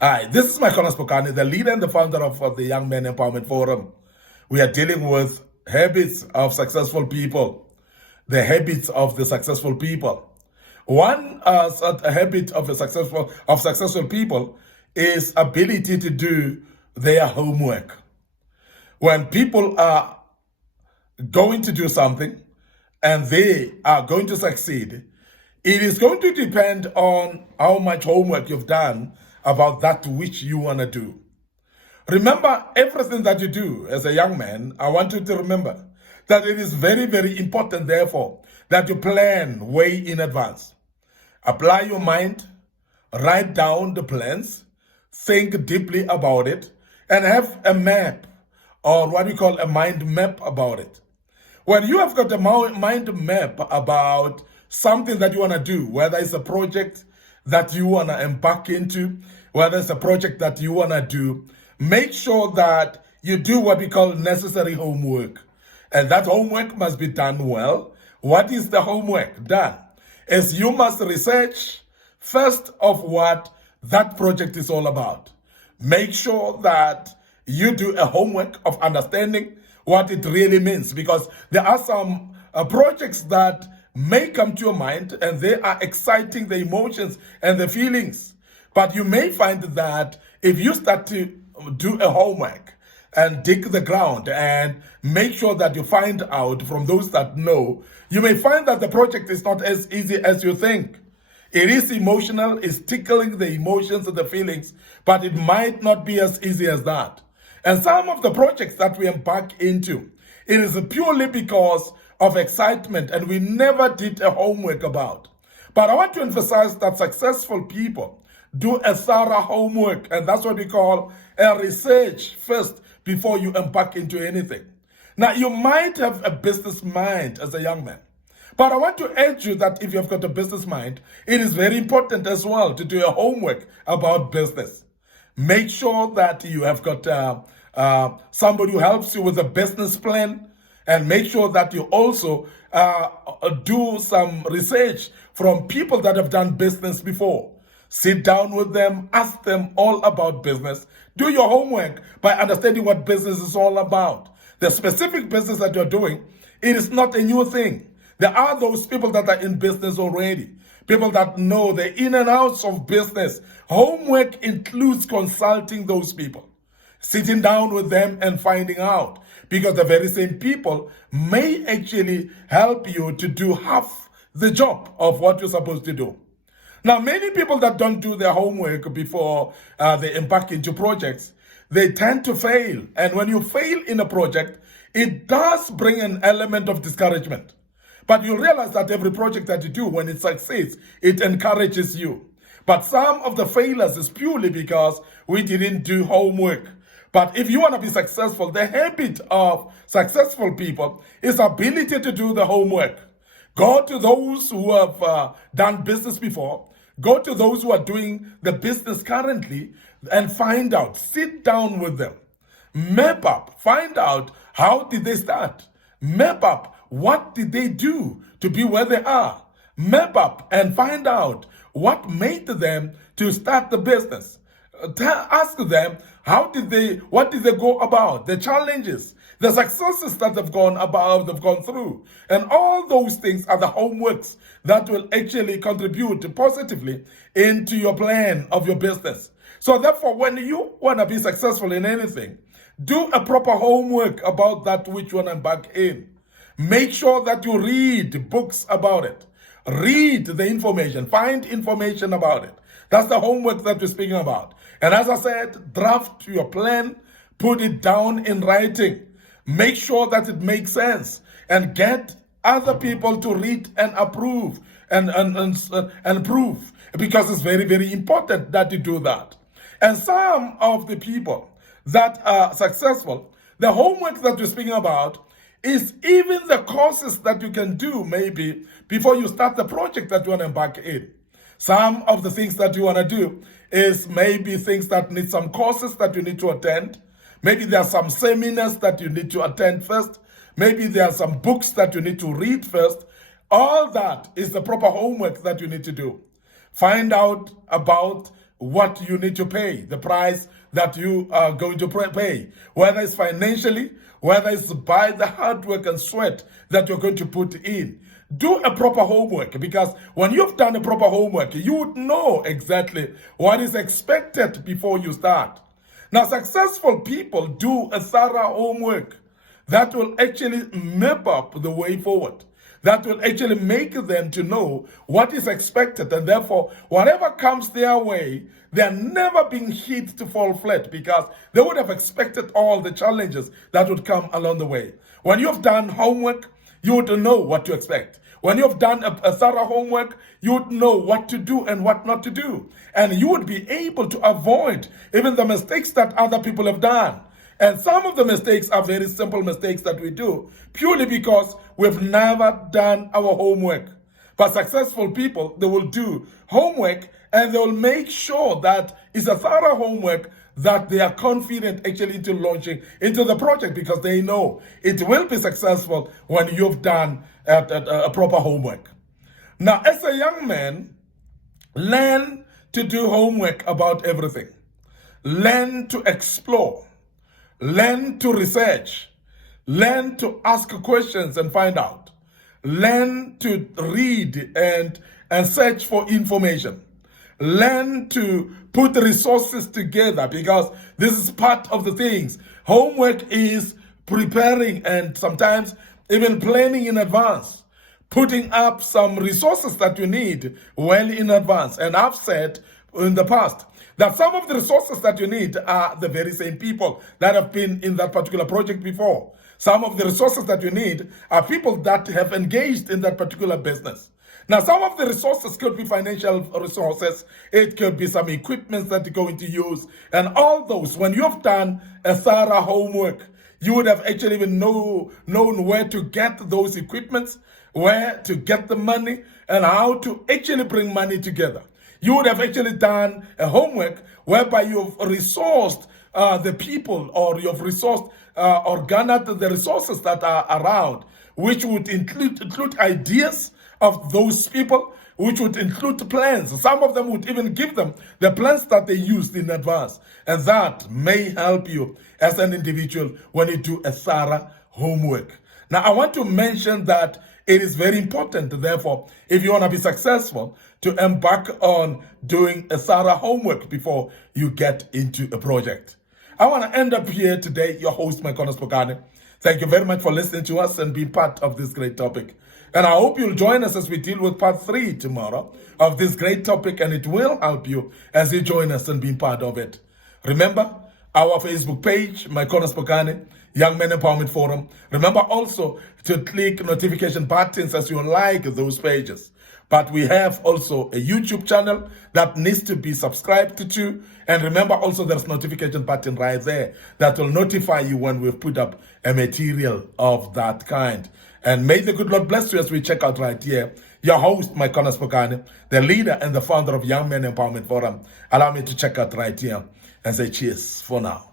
Hi, this is my Spokane, the leader and the founder of the Young Men Empowerment Forum. We are dealing with habits of successful people, the habits of the successful people. One a habit of successful people is ability to do their homework. When people are going to do something and they are going to succeed, it is going to depend on how much homework you've done about that which you want to do. Remember, everything that you do as a young man, I want you to remember that it is very, very important, therefore, that you plan way in advance. Apply your mind, write down the plans, think deeply about it, and have a map, or what we call a mind map about it. When you have got a mind map about something that you want to do, whether it's a project that you want to embark into, whether it's a project that you want to do, make sure that you do what we call necessary homework. And that homework must be done well. What is the homework done? Is you must research first of what that project is all about. Make sure that you do a homework of understanding what it really means, because there are some projects that may come to your mind and they are exciting the emotions and the feelings. But you may find that if you start to do a homework and dig the ground and make sure that you find out from those that know, you may find that the project is not as easy as you think. It is emotional, it's tickling the emotions and the feelings, but it might not be as easy as that. And some of the projects that we embark into, it is purely because of excitement and we never did a homework about. But I want to emphasize that successful people do a thorough homework, and that's what we call a research first before you embark into anything. Now, you might have a business mind as a young man, but I want to urge you that if you've got a business mind, it is very important as well to do a homework about business. Make sure that you have got somebody who helps you with a business plan, and make sure that you also do some research from people that have done business before. Sit down with them, ask them all about business. Do your homework by understanding what business is all about. The specific business that you're doing, it is not a new thing. There are those people that are in business already, people that know the in and outs of business. Homework includes consulting those people, sitting down with them and finding out, because the very same people may actually help you to do half the job of what you're supposed to do. Now, many people that don't do their homework before they embark into projects, they tend to fail. And when you fail in a project, it does bring an element of discouragement. But you realize that every project that you do, when it succeeds, it encourages you. But some of the failures is purely because we didn't do homework. But if you want to be successful, the habit of successful people is ability to do the homework. Go to those who have done business before. Go to those who are doing the business currently and find out. Sit down with them. Map up. Find out how did they start. Map up what did they do to be where they are. Map up and find out what made them to start the business. Ask them what did they go about, the challenges, the successes that they've gone through. And all those things are the homeworks that will actually contribute positively into your plan of your business. So therefore, when you want to be successful in anything, do a proper homework about that which you want to embark in. Make sure that you read books about it. Read the information, find information about it. That's the homework that we're speaking about. And as I said, draft your plan, put it down in writing. Make sure that it makes sense, and get other people to read and approve and prove, because it's very, very important that you do that. And some of the people that are successful, the homework that we're speaking about is even the courses that you can do maybe before you start the project that you want to embark in. Some of the things that you want to do is maybe things that need some courses that you need to attend. Maybe there are some seminars that you need to attend first. Maybe there are some books that you need to read first. All that is the proper homework that you need to do. Find out about what you need to pay, the price that you are going to pay, whether it's financially, whether it's by the hard work and sweat that you're going to put in. Do a proper homework, because when you've done a proper homework, you would know exactly what is expected before you start. Now, successful people do a thorough homework that will actually map up the way forward. That will actually make them to know what is expected, and therefore, whatever comes their way, they're never being hit to fall flat, because they would have expected all the challenges that would come along the way. When you've done homework, you would know what to expect. When you've done a thorough homework, you would know what to do and what not to do. And you would be able to avoid even the mistakes that other people have done. And some of the mistakes are very simple mistakes that we do, purely because we've never done our homework. But successful people, they will do homework, and they will make sure that it's a thorough homework that they are confident actually into launching into the project, because they know it will be successful when you've done a proper homework. Now, as a young man, learn to do homework about everything. Learn to explore. Learn to research. Learn to ask questions and find out. Learn to read and search for information. Learn to put resources together, because this is part of the things. Homework is preparing and sometimes even planning in advance, putting up some resources that you need well in advance. And I've said in the past that some of the resources that you need are the very same people that have been in that particular project before. Some of the resources that you need are people that have engaged in that particular business. Now, some of the resources could be financial resources. It could be some equipment that you're going to use. And all those, when you've done a thorough homework, you would have actually even known where to get those equipments, where to get the money, and how to actually bring money together. You would have actually done a homework whereby you've resourced the people, or you've resourced or garnered the resources that are around, which would include ideas of those people, which would include plans. Some of them would even give them the plans that they used in advance. And that may help you as an individual when you do a thorough homework. Now, I want to mention that it is very important, therefore, if you want to be successful, to embark on doing a thorough homework before you get into a project. I want to end up here today, your host, Ymef Spokane. Thank you very much for listening to us and being part of this great topic. And I hope you'll join us as we deal with part 3 tomorrow of this great topic, and it will help you as you join us and be part of it. Remember, our Facebook page, Ymef Spokane, Young Men Empowerment Forum. Remember also to click notification buttons as you like those pages. But we have also a YouTube channel that needs to be subscribed to. And remember also there's a notification button right there that will notify you when we've put up a material of that kind. And may the good Lord bless you as we check out right here. Your host, Ymef Spokane, the leader and the founder of Young Men Empowerment Forum. Allow me to check out right here and say cheers for now.